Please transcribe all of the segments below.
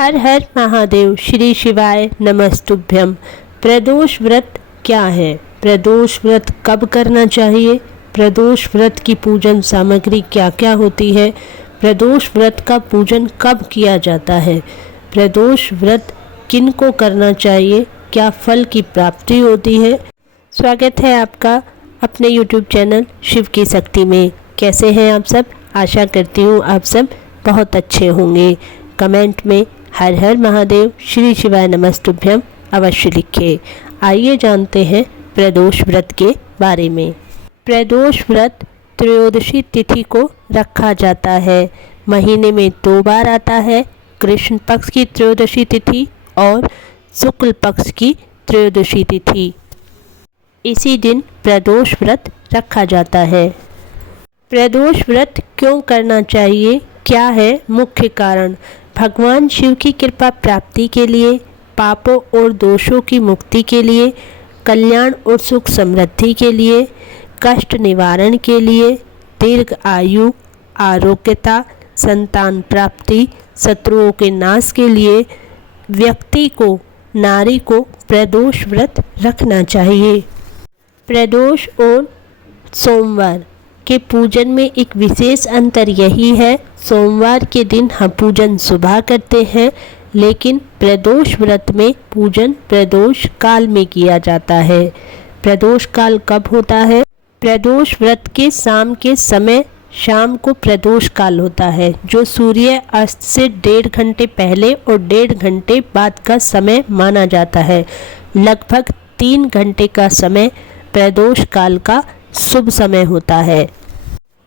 हर हर महादेव। श्री शिवाय नमस्तुभ्यम। प्रदोष व्रत क्या है? प्रदोष व्रत कब करना चाहिए? प्रदोष व्रत की पूजन सामग्री क्या क्या होती है? प्रदोष व्रत का पूजन कब किया जाता है? प्रदोष व्रत किन को करना चाहिए? क्या फल की प्राप्ति होती है? स्वागत है आपका अपने YouTube चैनल शिव की शक्ति में। कैसे हैं आप सब? आशा करती हूँ आप सब बहुत अच्छे होंगे। कमेंट में हर हर महादेव श्री शिवाय नमस्तुभ्यम अवश्य लिखें। आइए जानते हैं प्रदोष व्रत के बारे में। प्रदोष व्रत त्रयोदशी तिथि को रखा जाता है। महीने में 2 बार आता है, कृष्ण पक्ष की त्रयोदशी तिथि और शुक्ल पक्ष की त्रयोदशी तिथि। इसी दिन प्रदोष व्रत रखा जाता है। प्रदोष व्रत क्यों करना चाहिए? क्या है मुख्य कारण? भगवान शिव की कृपा प्राप्ति के लिए, पापों और दोषों की मुक्ति के लिए, कल्याण और सुख समृद्धि के लिए, कष्ट निवारण के लिए, दीर्घ आयु, आरोग्यता, संतान प्राप्ति, शत्रुओं के नाश के लिए व्यक्ति को, नारी को प्रदोष व्रत रखना चाहिए। प्रदोष और सोमवार के पूजन में एक विशेष अंतर यही है, सोमवार के दिन हम पूजन सुबह करते हैं, लेकिन प्रदोष व्रत में पूजन प्रदोष काल में किया जाता है। प्रदोष काल कब होता है? प्रदोष व्रत के शाम के समय, शाम को प्रदोष काल होता है, जो सूर्य अस्त से 1.5 घंटे पहले और 1.5 घंटे बाद का समय माना जाता है। लगभग 3 घंटे का समय प्रदोष काल का शुभ समय होता है।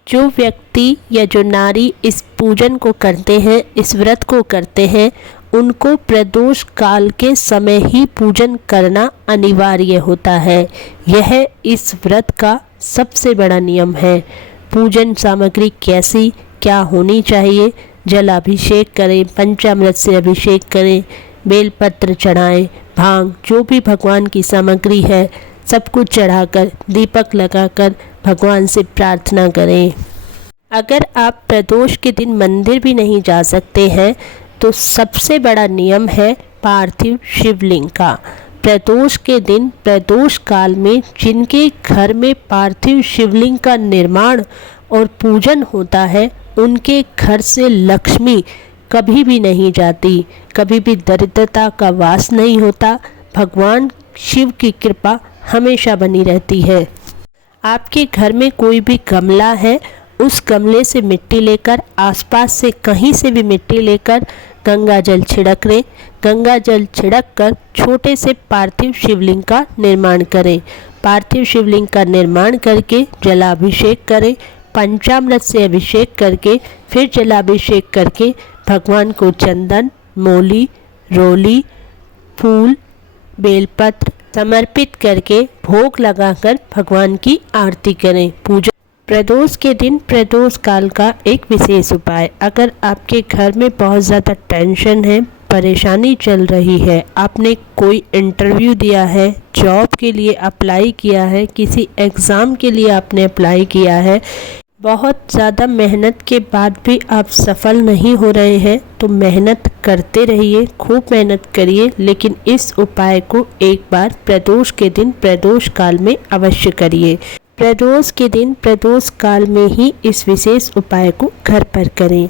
जो व्यक्ति या जो नारी इस पूजन को करते हैं, इस व्रत को करते हैं, उनको प्रदोष काल के समय ही पूजन करना अनिवार्य होता है। यह इस व्रत का सबसे बड़ा नियम है। पूजन सामग्री कैसी क्या होनी चाहिए? जलाभिषेक करें, पंचामृत से अभिषेक करें, बेलपत्र चढ़ाएं, भांग, जो भी भगवान की सामग्री है सब कुछ चढ़ाकर दीपक लगाकर भगवान से प्रार्थना करें। अगर आप प्रदोष के दिन मंदिर भी नहीं जा सकते हैं तो सबसे बड़ा नियम है पार्थिव शिवलिंग का। प्रदोष के दिन, प्रदोष काल में जिनके घर में पार्थिव शिवलिंग का निर्माण और पूजन होता है, उनके घर से लक्ष्मी कभी भी नहीं जाती, कभी भी दरिद्रता का वास नहीं होता। भगवान शिव की कृपा हमेशा बनी रहती है। आपके घर में कोई भी गमला है, उस गमले से मिट्टी लेकर, आसपास से कहीं से भी मिट्टी लेकर गंगा जल छिड़क लें। गंगा जल छिड़क कर छोटे से पार्थिव शिवलिंग का निर्माण करें। पार्थिव शिवलिंग का निर्माण करके जलाभिषेक करें। पंचामृत से अभिषेक करके फिर जलाभिषेक करके भगवान को चंदन, मौली, रोली, फूल, बेलपत्र समर्पित करके भोग लगाकर भगवान की आरती करें। पूजा प्रदोष के दिन प्रदोष काल का एक विशेष उपाय। अगर आपके घर में बहुत ज़्यादा टेंशन है, परेशानी चल रही है, आपने कोई इंटरव्यू दिया है, जॉब के लिए अप्लाई किया है, किसी एग्ज़ाम के लिए आपने अप्लाई किया है, बहुत ज़्यादा मेहनत के बाद भी आप सफल नहीं हो रहे हैं, तो मेहनत करते रहिए, खूब मेहनत करिए, लेकिन इस उपाय को एक बार प्रदोष के दिन प्रदोष काल में अवश्य करिए। प्रदोष के दिन प्रदोष काल में ही इस विशेष उपाय को घर पर करें।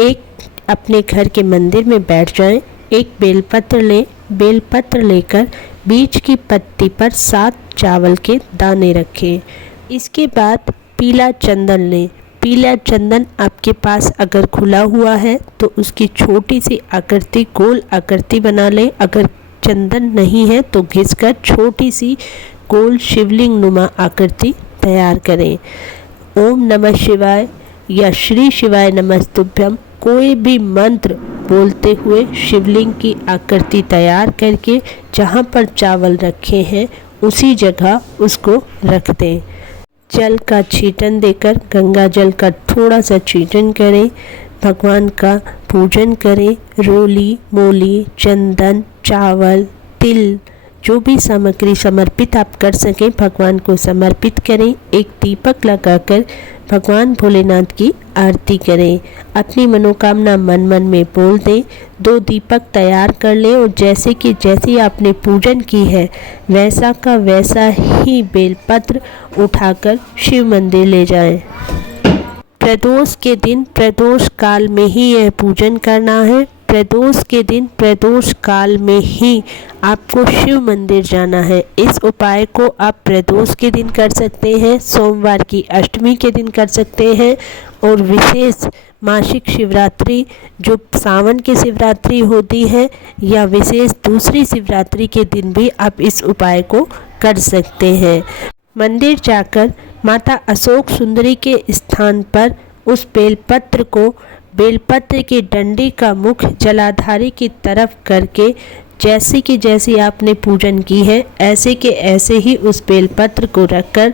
एक अपने घर के मंदिर में बैठ जाएं, एक बेलपत्र लें, बेलपत्र लेकर बीच की पत्ती पर 7 चावल के दाने रखें। इसके बाद पीला चंदन लें। पीला चंदन आपके पास अगर खुला हुआ है तो उसकी छोटी सी आकृति, गोल आकृति बना लें। अगर चंदन नहीं है तो घिसकर छोटी सी गोल शिवलिंग नुमा आकृति तैयार करें। ओम नमः शिवाय या श्री शिवाय नमस्तुभ्यम कोई भी मंत्र बोलते हुए शिवलिंग की आकृति तैयार करके जहाँ पर चावल रखे हैं उसी जगह उसको रख दें। जल का छींटन देकर, गंगा जल का थोड़ा सा छींटन करें, भगवान का पूजन करें। रोली, मोली, चंदन, चावल, तिल, जो भी सामग्री समर्पित आप कर सकें भगवान को समर्पित करें। एक दीपक लगाकर भगवान भोलेनाथ की आरती करें। अपनी मनोकामना मन मन में बोल दें। 2 दीपक तैयार कर लें और जैसे आपने पूजन की है वैसा का वैसा ही बेलपत्र उठाकर शिव मंदिर ले जाएं। प्रदोष के दिन प्रदोष काल में ही यह पूजन करना है। प्रदोष के दिन प्रदोष काल में ही आपको शिव मंदिर जाना है। इस उपाय को आप प्रदोष के दिन कर सकते हैं, सोमवार की अष्टमी के दिन कर सकते हैं और विशेष मासिक शिवरात्रि जो सावन की शिवरात्रि होती है या विशेष दूसरी शिवरात्रि के दिन भी आप इस उपाय को कर सकते हैं। मंदिर जाकर माता अशोक सुंदरी के स्थान पर उस बेलपत्र की डंडी का मुख जलाधारी की तरफ करके जैसी आपने पूजन की है ऐसे के ऐसे ही उस बेलपत्र को रखकर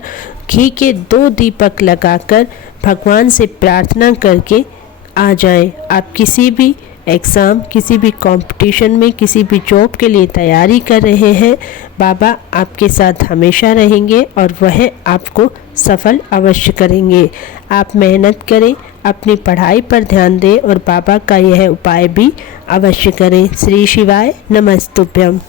घी के 2 दीपक लगाकर भगवान से प्रार्थना करके आ जाएं। आप किसी भी एग्ज़ाम, किसी भी कंपटीशन में, किसी भी जॉब के लिए तैयारी कर रहे हैं, बाबा आपके साथ हमेशा रहेंगे और वह आपको सफल अवश्य करेंगे। आप मेहनत करें, अपनी पढ़ाई पर ध्यान दें और बाबा का यह उपाय भी अवश्य करें। श्री शिवाय नमस्तुभ्यम।